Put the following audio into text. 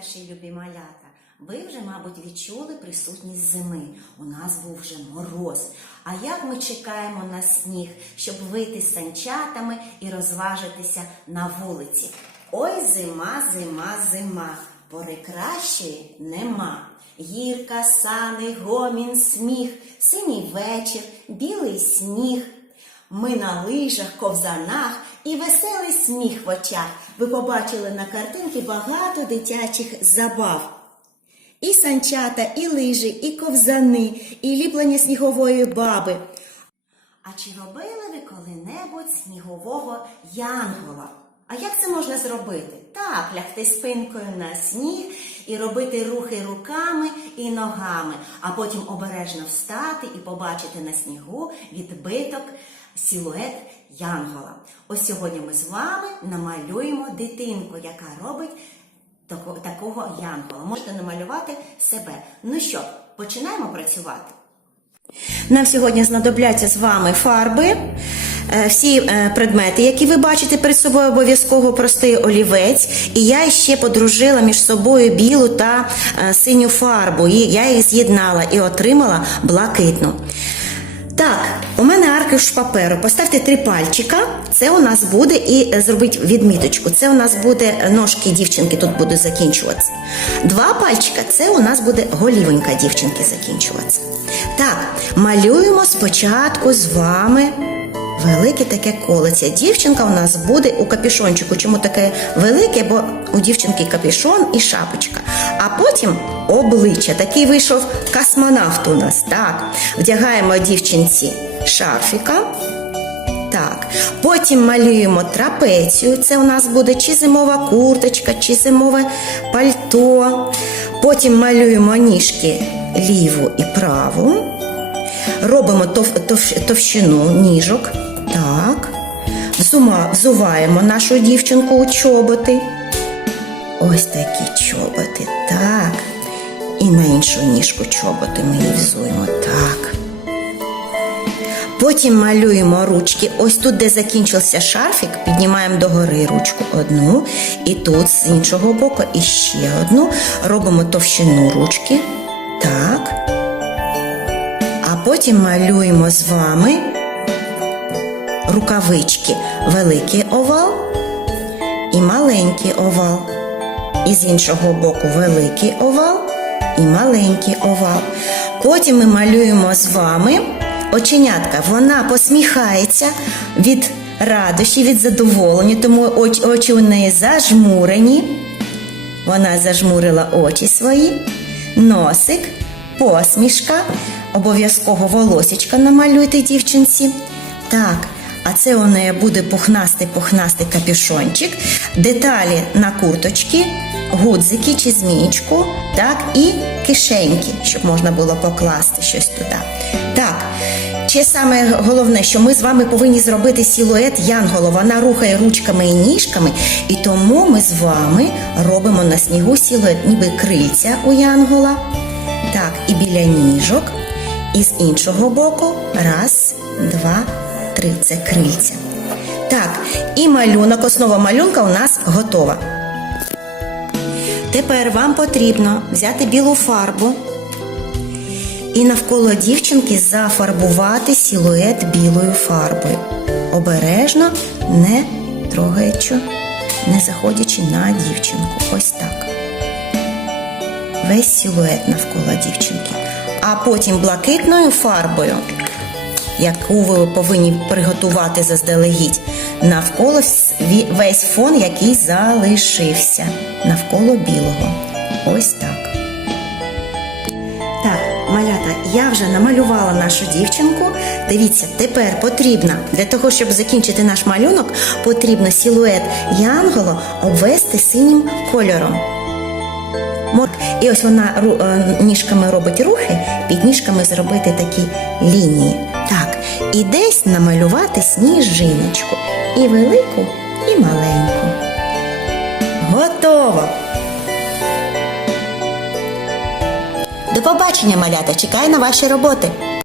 наші любі малята. Ви вже, мабуть, відчули присутність зими. У нас був вже мороз. А як ми чекаємо на сніг, щоб вийти з санчатами і розважитися на вулиці? Ой, зима, зима, зима, пори кращої нема. Гірка, сани, гомін, сміх, синій вечір, білий сніг. Ми на лижах, ковзанах і веселий сміх в очах. Ви побачили на картинці багато дитячих забав. І санчата, і лижі, і ковзани, і ліплення снігової баби. А чи робили ви коли-небудь снігового янгола? А як це можна зробити? Так, лягти спинкою на сніг і робити рухи руками і ногами, а потім обережно встати і побачити на снігу відбиток силует янгола. Ось сьогодні ми з вами намалюємо дитинку, яка робить тако- такого янгола. Можете намалювати себе. Ну що, починаємо працювати. Нам сьогодні знадобляться з вами фарби. е, Всі е, предмети, які ви бачите перед собою, обов'язково простий олівець. І я ще подружила між собою білу та е, синю фарбу. І я їх з'єднала і отримала блакитну. Так, у мене аркуш паперу. Поставте три пальчика. Це у нас буде і е, зробіть відміточку. Це у нас буде е, ножки дівчинки, тут будуть закінчуватися. Два пальчика це у нас буде голівонька дівчинки закінчуватися. Так, малюємо спочатку з вами велике таке колеце. Дівчинка у нас буде у капюшончику. Чому таке велике? Бо у дівчинки капюшон і шапочка. Потім обличчя. Такий вийшов космонавт у нас. Так, вдягаємо дівчинці шарфіка. Так, потім малюємо трапецію. Це у нас буде чи зимова курточка, чи зимове пальто. Потім малюємо ніжки ліву і праву. Робимо тов, тов, товщину ніжок. Так. Взуваємо нашу дівчинку у чоботи. Ось такі чоботи. Так. І на іншу ніжку чоботи ми її взуємо. Так. Потім малюємо ручки. Ось тут, де закінчився шарфік, піднімаємо догори ручку одну, і тут з іншого боку іще одну. Робимо товщину ручки. Так. А потім малюємо з вами рукавички. Великий овал і маленький овал. І з іншого боку великий овал і маленький овал. Потім ми малюємо з вами оченятка. Вона посміхається від радощі, від задоволення, тому оч- очі у неї зажмурені. Вона зажмурила очі свої, носик, посмішка, обов'язково волосічка намалюйте дівчинці. Так, а це у неї буде пухнастий пухнастий капюшончик, деталі на курточки, гудзики чи змієчку, так, і кишеньки, щоб можна було покласти щось туди. Так, Ще саме головне, що ми з вами повинні зробити силует янгола. Вона рухає ручками і ніжками, і тому ми з вами робимо на снігу силует, ніби крильця у янгола. Так, і біля ніжок. І з іншого боку. Раз, два, Це крильця. Так, і малюнок, основа малюнка у нас готова. Тепер вам потрібно взяти білу фарбу і навколо дівчинки зафарбувати силует білою фарбою. Обережно, не трогаючи, не заходячи на дівчинку. Ось так. Весь силует навколо дівчинки. А потім блакитною фарбою, яку ви повинні приготувати заздалегідь, навколо весь фон, який залишився навколо білого. Ось так. Так, малята, я вже намалювала нашу дівчинку. Дивіться, тепер потрібно для того, щоб закінчити наш малюнок, потрібно силует янгола обвести синім кольором. І ось вона е, ніжками робить рухи, під ніжками зробити такі лінії. Так, і десь намалювати сніжиночку. І велику, і маленьку. Готово! До побачення, малята! Чекаю на ваші роботи!